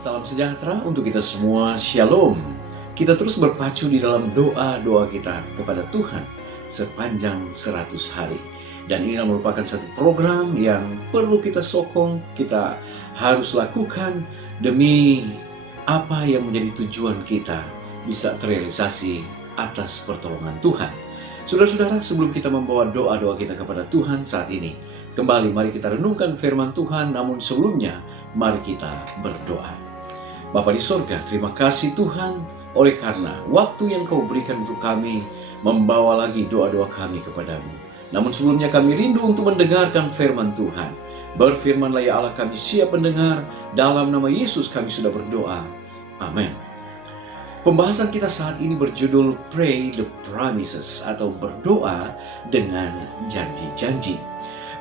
Salam sejahtera untuk kita semua, Shalom. Kita terus berpacu di dalam doa-doa kita kepada Tuhan sepanjang 100 hari. Dan ini merupakan satu program yang perlu kita sokong, kita harus lakukan demi apa yang menjadi tujuan kita bisa terrealisasi atas pertolongan Tuhan. Saudara-saudara, sebelum kita membawa doa-doa kita kepada Tuhan saat ini, kembali mari kita renungkan firman Tuhan, namun sebelumnya mari kita berdoa. Bapa di sorga, terima kasih Tuhan oleh karena waktu yang Kau berikan untuk kami membawa lagi doa-doa kami kepadamu. Namun sebelumnya kami rindu untuk mendengarkan firman Tuhan. Berfirmanlah ya Allah, kami siap mendengar. Dalam nama Yesus kami sudah berdoa. Amin. Pembahasan kita saat ini berjudul Pray the Promises atau berdoa dengan janji-janji.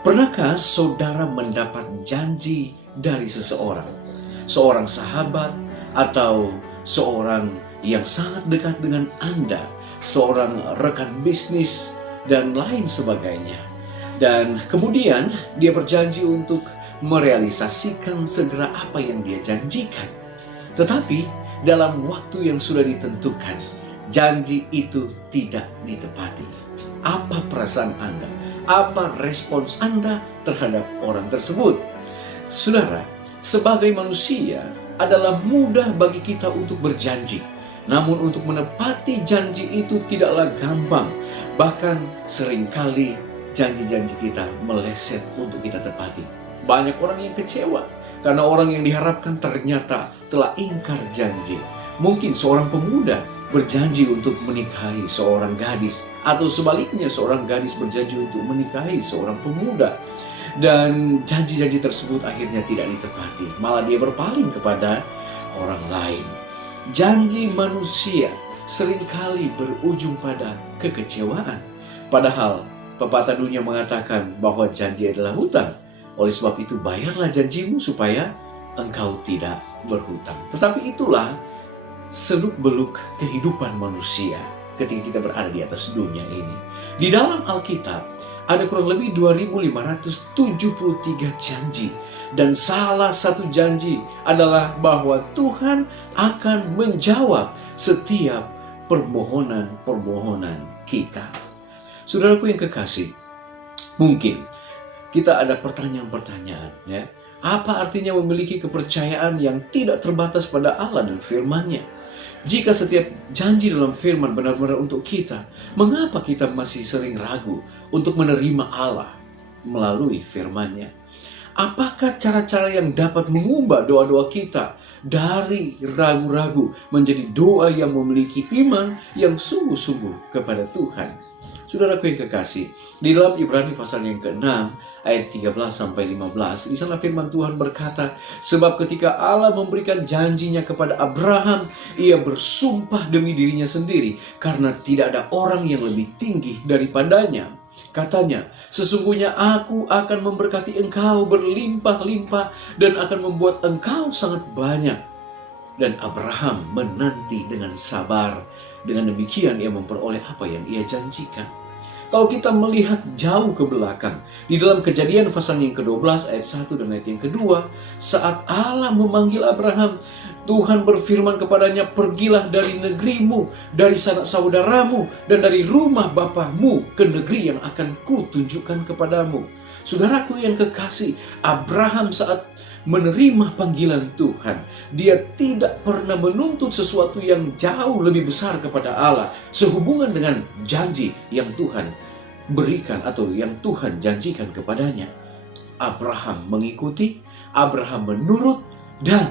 Pernahkah saudara mendapat janji dari seseorang? Seorang sahabat atau seorang yang sangat dekat dengan Anda, seorang rekan bisnis dan lain sebagainya. Dan kemudian dia berjanji untuk merealisasikan segera apa yang dia janjikan. Tetapi dalam waktu yang sudah ditentukan, janji itu tidak ditepati. Apa perasaan Anda? Apa respons Anda terhadap orang tersebut? Saudara, sebagai manusia adalah mudah bagi kita untuk berjanji. Namun untuk menepati janji itu tidaklah gampang. Bahkan seringkali janji-janji kita meleset untuk kita tepati. Banyak orang yang kecewa karena orang yang diharapkan ternyata telah ingkar janji. Mungkin seorang pemuda berjanji untuk menikahi seorang gadis, atau sebaliknya seorang gadis berjanji untuk menikahi seorang pemuda. Dan janji-janji tersebut akhirnya tidak ditepati, malah dia berpaling kepada orang lain. Janji manusia seringkali berujung pada kekecewaan. Padahal pepatah dunia mengatakan bahwa janji adalah hutang. Oleh sebab itu bayarlah janjimu supaya engkau tidak berhutang. Tetapi itulah seluk-beluk kehidupan manusia ketika kita berada di atas dunia ini. Di dalam Alkitab ada kurang lebih 2573 janji. Dan salah satu janji adalah bahwa Tuhan akan menjawab setiap permohonan-permohonan kita. Saudaraku yang kekasih, mungkin kita ada pertanyaan-pertanyaan, ya. Apa artinya memiliki kepercayaan yang tidak terbatas pada Allah dan firman-Nya? Jika setiap janji dalam firman benar-benar untuk kita, mengapa kita masih sering ragu untuk menerima Allah melalui firman-Nya? Apakah cara-cara yang dapat mengubah doa-doa kita dari ragu-ragu menjadi doa yang memiliki iman yang sungguh-sungguh kepada Tuhan? Saudaraku yang kekasih, di dalam Ibrani pasal yang ke-6 ayat 13-15, di sana firman Tuhan berkata, sebab ketika Allah memberikan janjinya kepada Abraham, ia bersumpah demi dirinya sendiri, karena tidak ada orang yang lebih tinggi daripadanya. Katanya, sesungguhnya aku akan memberkati engkau berlimpah-limpah dan akan membuat engkau sangat banyak. Dan Abraham menanti dengan sabar. Dengan demikian ia memperoleh apa yang ia janjikan. Kalau kita melihat jauh ke belakang, di dalam Kejadian pasal yang ke-12 ayat 1 dan ayat yang kedua, saat Allah memanggil Abraham, Tuhan berfirman kepadanya, pergilah dari negerimu, dari sanak saudaramu, dan dari rumah bapamu ke negeri yang akan kutunjukkan kepadamu. Saudaraku yang kekasih, Abraham saat menerima panggilan Tuhan, dia tidak pernah menuntut sesuatu yang jauh lebih besar kepada Allah sehubungan dengan janji yang Tuhan berikan atau yang Tuhan janjikan kepadanya. Abraham mengikuti, Abraham menurut, dan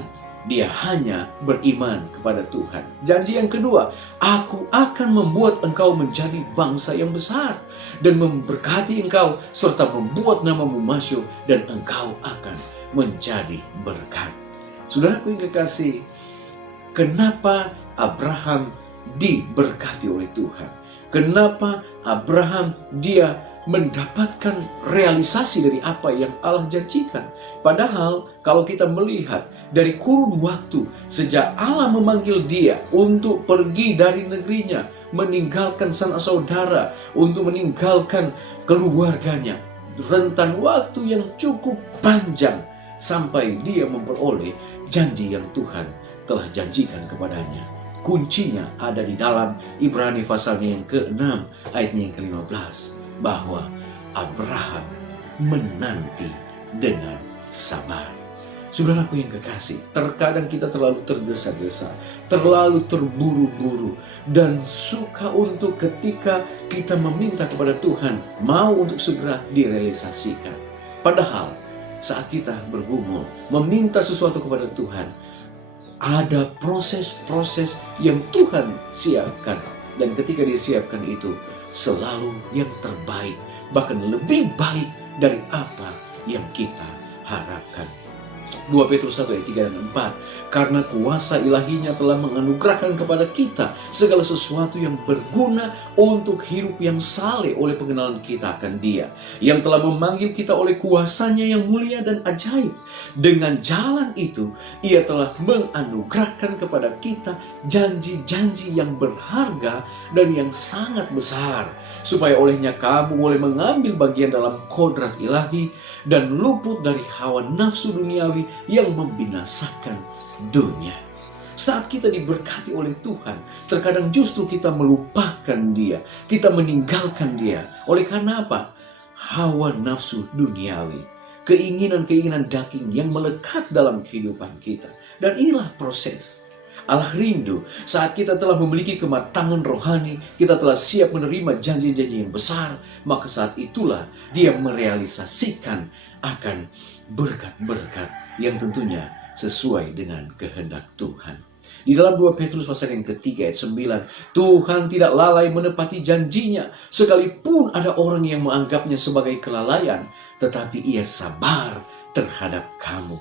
dia hanya beriman kepada Tuhan. Janji yang kedua, aku akan membuat engkau menjadi bangsa yang besar dan memberkati engkau serta membuat namamu masyhur dan engkau akan menjadi berkat. Saudaraku yang kekasih, kenapa Abraham diberkati oleh Tuhan? Kenapa Abraham dia mendapatkan realisasi dari apa yang Allah janjikan? Padahal kalau kita melihat dari kurun waktu sejak Allah memanggil dia untuk pergi dari negerinya, meninggalkan sanak saudara, untuk meninggalkan keluarganya, rentan waktu yang cukup panjang sampai dia memperoleh janji yang Tuhan telah janjikan kepadanya. Kuncinya ada di dalam Ibrani pasalnya yang ke-6 ayatnya yang ke-15, bahwa Abraham menanti dengan sabar. Saudaraku yang kekasih, terkadang kita terlalu tergesa-gesa, terlalu terburu-buru, dan suka untuk ketika kita meminta kepada Tuhan, mau untuk segera direalisasikan. Padahal saat kita bergumul, meminta sesuatu kepada Tuhan, ada proses-proses yang Tuhan siapkan. Dan ketika dia siapkan itu, selalu yang terbaik, bahkan lebih baik dari apa yang kita harapkan. 2 Petrus 1 ayat 3 dan 4. Karena kuasa ilahinya telah menganugerahkan kepada kita segala sesuatu yang berguna untuk hidup yang saleh oleh pengenalan kita akan Dia, yang telah memanggil kita oleh kuasanya yang mulia dan ajaib. Dengan jalan itu, Ia telah menganugerahkan kepada kita janji-janji yang berharga dan yang sangat besar, supaya olehnya kamu boleh mengambil bagian dalam kodrat ilahi dan luput dari hawa nafsu duniawi yang membinasakan dunia. Saat kita diberkati oleh Tuhan, terkadang justru kita melupakan Dia, kita meninggalkan Dia. Oleh karena apa? Hawa nafsu duniawi, keinginan-keinginan daging yang melekat dalam kehidupan kita. Dan inilah proses. Allah rindu saat kita telah memiliki kematangan rohani, kita telah siap menerima janji-janji yang besar, maka saat itulah Dia merealisasikan akan berkat-berkat yang tentunya sesuai dengan kehendak Tuhan. Di dalam 2 Petrus pasal yang ketiga ayat 9, Tuhan tidak lalai menepati janjinya, sekalipun ada orang yang menganggapnya sebagai kelalaian, tetapi Ia sabar terhadap kamu.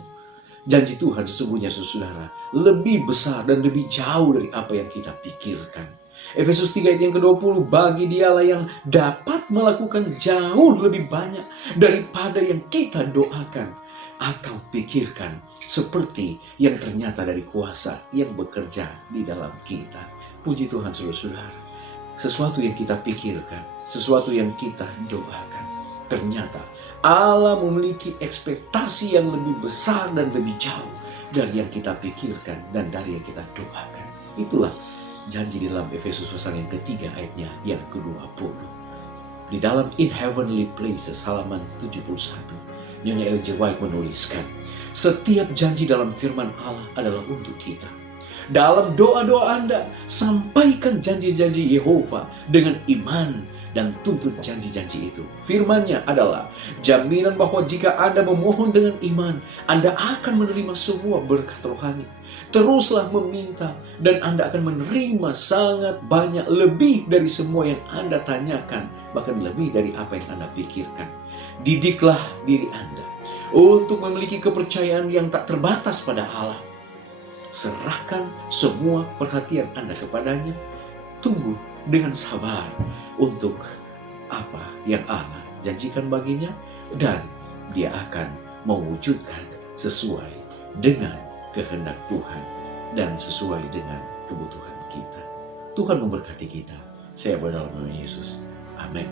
Janji Tuhan sesungguhnya, saudara, lebih besar dan lebih jauh dari apa yang kita pikirkan. Efesus 3 ayat yang ke-20, bagi Dialah yang dapat melakukan jauh lebih banyak daripada yang kita doakan atau pikirkan, seperti yang ternyata dari kuasa yang bekerja di dalam kita. Puji Tuhan, saudara, sesuatu yang kita pikirkan, sesuatu yang kita doakan, ternyata Allah memiliki ekspektasi yang lebih besar dan lebih jauh dari yang kita pikirkan dan dari yang kita doakan. Itulah janji di dalam Efesus pasal yang ketiga ayatnya yang ke-20. Di dalam In Heavenly Places halaman 71, Nyonya Ellen G. White menuliskan, setiap janji dalam firman Allah adalah untuk kita. Dalam doa-doa Anda, sampaikan janji-janji Yehova dengan iman dan tuntut janji-janji itu. Firman-Nya adalah jaminan bahwa jika Anda memohon dengan iman, Anda akan menerima semua berkat rohani. Teruslah meminta dan Anda akan menerima sangat banyak, lebih dari semua yang Anda tanyakan, bahkan lebih dari apa yang Anda pikirkan. Didiklah diri Anda untuk memiliki kepercayaan yang tak terbatas pada Allah. Serahkan semua perhatian Anda kepadanya. Tunggu dengan sabar untuk apa yang Allah janjikan baginya, dan Dia akan mewujudkan sesuai dengan kehendak Tuhan dan sesuai dengan kebutuhan kita. Tuhan memberkati kita. Saya berdoa dalam nama Yesus. Amin.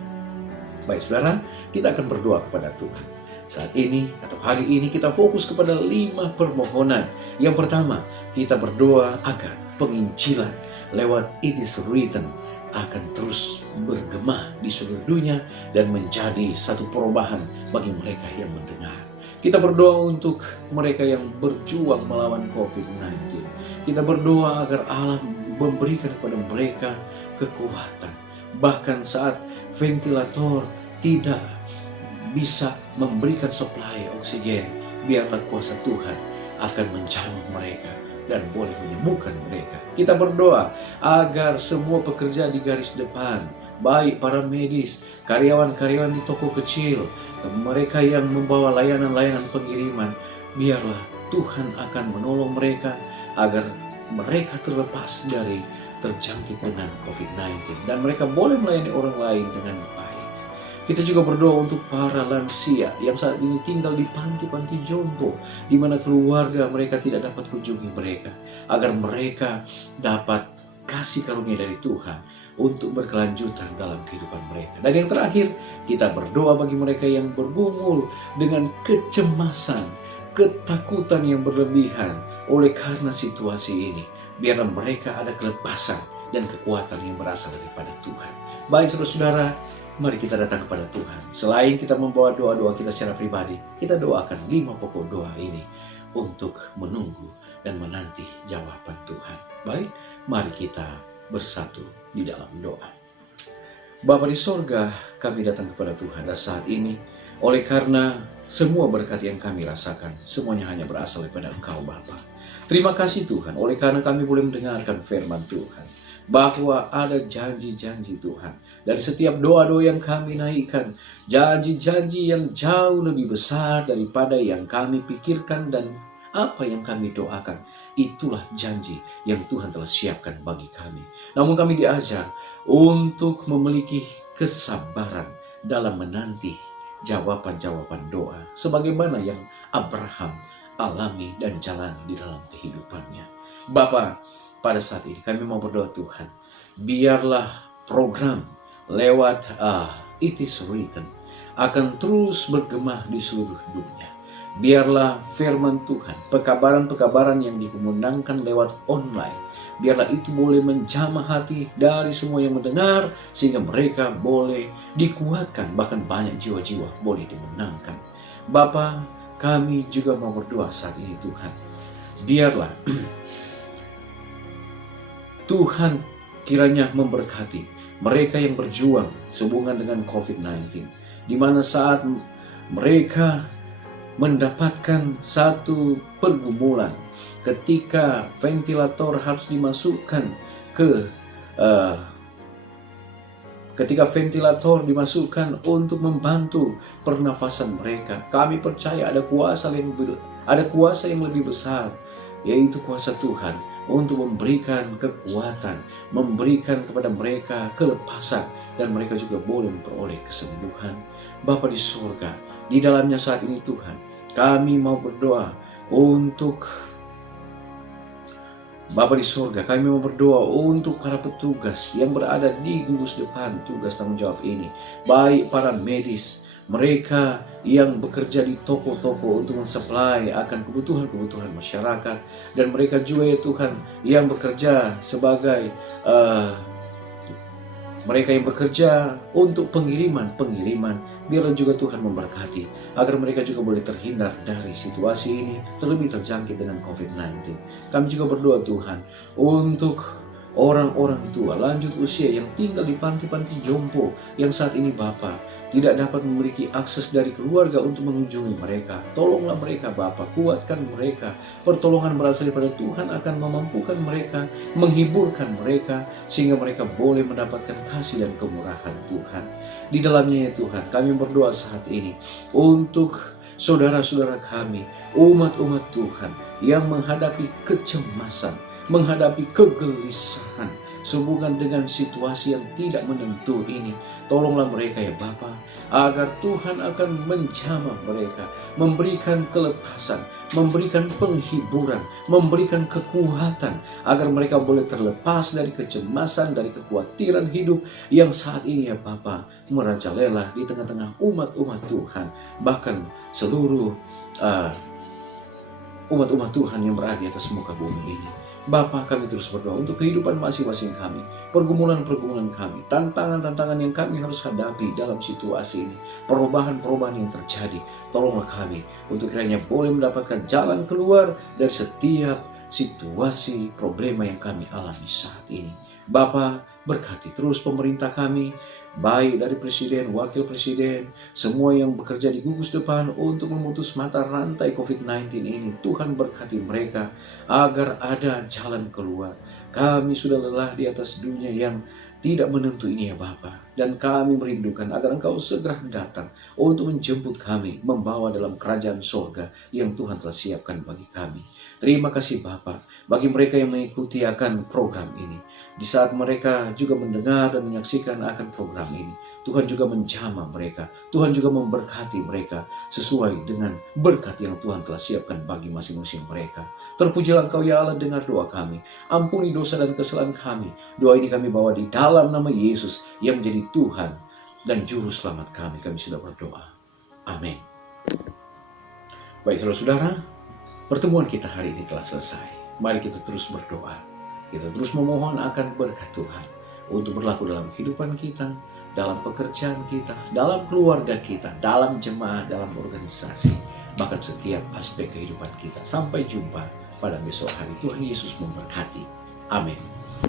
Baik saudara, kita akan berdoa kepada Tuhan. Saat ini atau hari ini kita fokus kepada 5 permohonan. Yang pertama, kita berdoa agar penginjilan lewat It Is Written akan terus bergema di seluruh dunia dan menjadi satu perubahan bagi mereka yang mendengar. Kita berdoa untuk mereka yang berjuang melawan COVID-19. Kita berdoa agar Allah memberikan kepada mereka kekuatan. Bahkan saat ventilator tidak bisa memberikan supply oksigen, biarlah kuasa Tuhan akan menjamah mereka dan boleh menyembuhkan mereka. Kita berdoa agar semua pekerja di garis depan, baik para medis, karyawan-karyawan di toko kecil, mereka yang membawa layanan-layanan pengiriman, biarlah Tuhan akan menolong mereka agar mereka terlepas dari terjangkit dengan COVID-19 dan mereka boleh melayani orang lain dengan baik. Kita juga berdoa untuk para lansia yang saat ini tinggal di panti-panti jompo, di mana keluarga mereka tidak dapat kunjungi mereka, agar mereka dapat kasih karunia dari Tuhan untuk berkelanjutan dalam kehidupan mereka. Dan yang terakhir, kita berdoa bagi mereka yang bergumul dengan kecemasan ketakutan yang berlebihan oleh karena situasi ini. Biarlah mereka ada kelepasan dan kekuatan yang berasal daripada Tuhan. Baik saudara-saudara, mari kita datang kepada Tuhan. Selain kita membawa doa-doa kita secara pribadi, kita doakan 5 pokok doa ini untuk menunggu dan menanti jawaban Tuhan. Baik, mari kita bersatu di dalam doa. Bapa di sorga, kami datang kepada Tuhan dan saat ini, oleh karena semua berkat yang kami rasakan, semuanya hanya berasal daripada Engkau Bapa. Terima kasih Tuhan, oleh karena kami boleh mendengarkan firman Tuhan, bahwa ada janji-janji Tuhan. Dari setiap doa-doa yang kami naikkan, janji-janji yang jauh lebih besar daripada yang kami pikirkan dan apa yang kami doakan. Itulah janji yang Tuhan telah siapkan bagi kami. Namun kami diajar untuk memiliki kesabaran dalam menanti jawaban-jawaban doa, sebagaimana yang Abraham alami dan jalani di dalam kehidupannya. Bapa, pada saat ini kami mau berdoa Tuhan, biarlah program lewat It Is Written akan terus bergema di seluruh dunia. Biarlah firman Tuhan, pekabaran-pekabaran yang dikumandangkan lewat online, biarlah itu boleh menjamah hati dari semua yang mendengar, sehingga mereka boleh dikuatkan, bahkan banyak jiwa-jiwa boleh dimenangkan. Bapa, kami juga mau berdoa saat ini Tuhan. Biarlah Tuhan kiranya memberkati mereka yang berjuang sehubungan dengan COVID-19. Di mana saat mereka mendapatkan satu pergumulan ketika ventilator harus dimasukkan untuk membantu pernafasan mereka. Kami percaya ada kuasa yang lebih besar, yaitu kuasa Tuhan untuk memberikan kekuatan, memberikan kepada mereka kelepasan, dan mereka juga boleh memperoleh kesembuhan. Bapa di surga, di dalamnya saat ini Tuhan, kami mau berdoa untuk Bapa di surga, kami mau berdoa untuk para petugas yang berada di gugus depan tugas tanggung jawab ini. Baik para medis, mereka yang bekerja di toko-toko untuk mensuplai akan kebutuhan-kebutuhan masyarakat. Dan mereka juga ya Tuhan yang bekerja sebagai mereka yang bekerja untuk pengiriman. Biarlah juga Tuhan memberkati agar mereka juga boleh terhindar dari situasi ini, terlebih terjangkit dengan COVID-19. Kami juga berdoa Tuhan untuk orang-orang tua lanjut usia yang tinggal di panti-panti jompo yang saat ini Bapa tidak dapat memiliki akses dari keluarga untuk mengunjungi mereka. Tolonglah mereka Bapa, kuatkan mereka. Pertolongan berasal daripada Tuhan akan memampukan mereka, menghiburkan mereka, sehingga mereka boleh mendapatkan kasih dan kemurahan Tuhan. Di dalamnya ya Tuhan, kami berdoa saat ini untuk saudara-saudara kami, umat-umat Tuhan yang menghadapi kecemasan, menghadapi kegelisahan sehubungan dengan situasi yang tidak menentu ini. Tolonglah mereka ya Bapa, agar Tuhan akan menjamah mereka, memberikan kelepasan, memberikan penghiburan, memberikan kekuatan, agar mereka boleh terlepas dari kecemasan, dari kekhawatiran hidup yang saat ini ya Bapa merajalela di tengah-tengah umat-umat Tuhan, bahkan seluruh umat-umat Tuhan yang berada di atas muka bumi ini. Bapa, kami terus berdoa untuk kehidupan masing-masing kami, pergumulan-pergumulan kami, tantangan-tantangan yang kami harus hadapi dalam situasi ini, perubahan-perubahan yang terjadi. Tolonglah kami untuk kiranya boleh mendapatkan jalan keluar dari setiap situasi problema yang kami alami saat ini. Bapa, berkati terus pemerintah kami, baik dari presiden, wakil presiden, semua yang bekerja di gugus depan untuk memutus mata rantai COVID-19 ini. Tuhan berkati mereka agar ada jalan keluar. Kami sudah lelah di atas dunia yang tidak menentu ini ya Bapa, dan kami merindukan agar Engkau segera datang untuk menjemput kami, membawa dalam kerajaan surga yang Tuhan telah siapkan bagi kami. Terima kasih Bapa bagi mereka yang mengikuti akan program ini. Di saat mereka juga mendengar dan menyaksikan akan program ini, Tuhan juga menjamah mereka. Tuhan juga memberkati mereka sesuai dengan berkat yang Tuhan telah siapkan bagi masing-masing mereka. Terpujilah Engkau ya Allah, dengar doa kami. Ampuni dosa dan kesalahan kami. Doa ini kami bawa di dalam nama Yesus yang menjadi Tuhan dan Juru Selamat kami. Kami sudah berdoa. Amin. Baik saudara-saudara, pertemuan kita hari ini telah selesai. Mari kita terus berdoa. Kita terus memohon akan berkat Tuhan untuk berlaku dalam kehidupan kita, dalam pekerjaan kita, dalam keluarga kita, dalam jemaah, dalam organisasi, bahkan setiap aspek kehidupan kita. Sampai jumpa pada besok hari. Tuhan Yesus memberkati. Amin.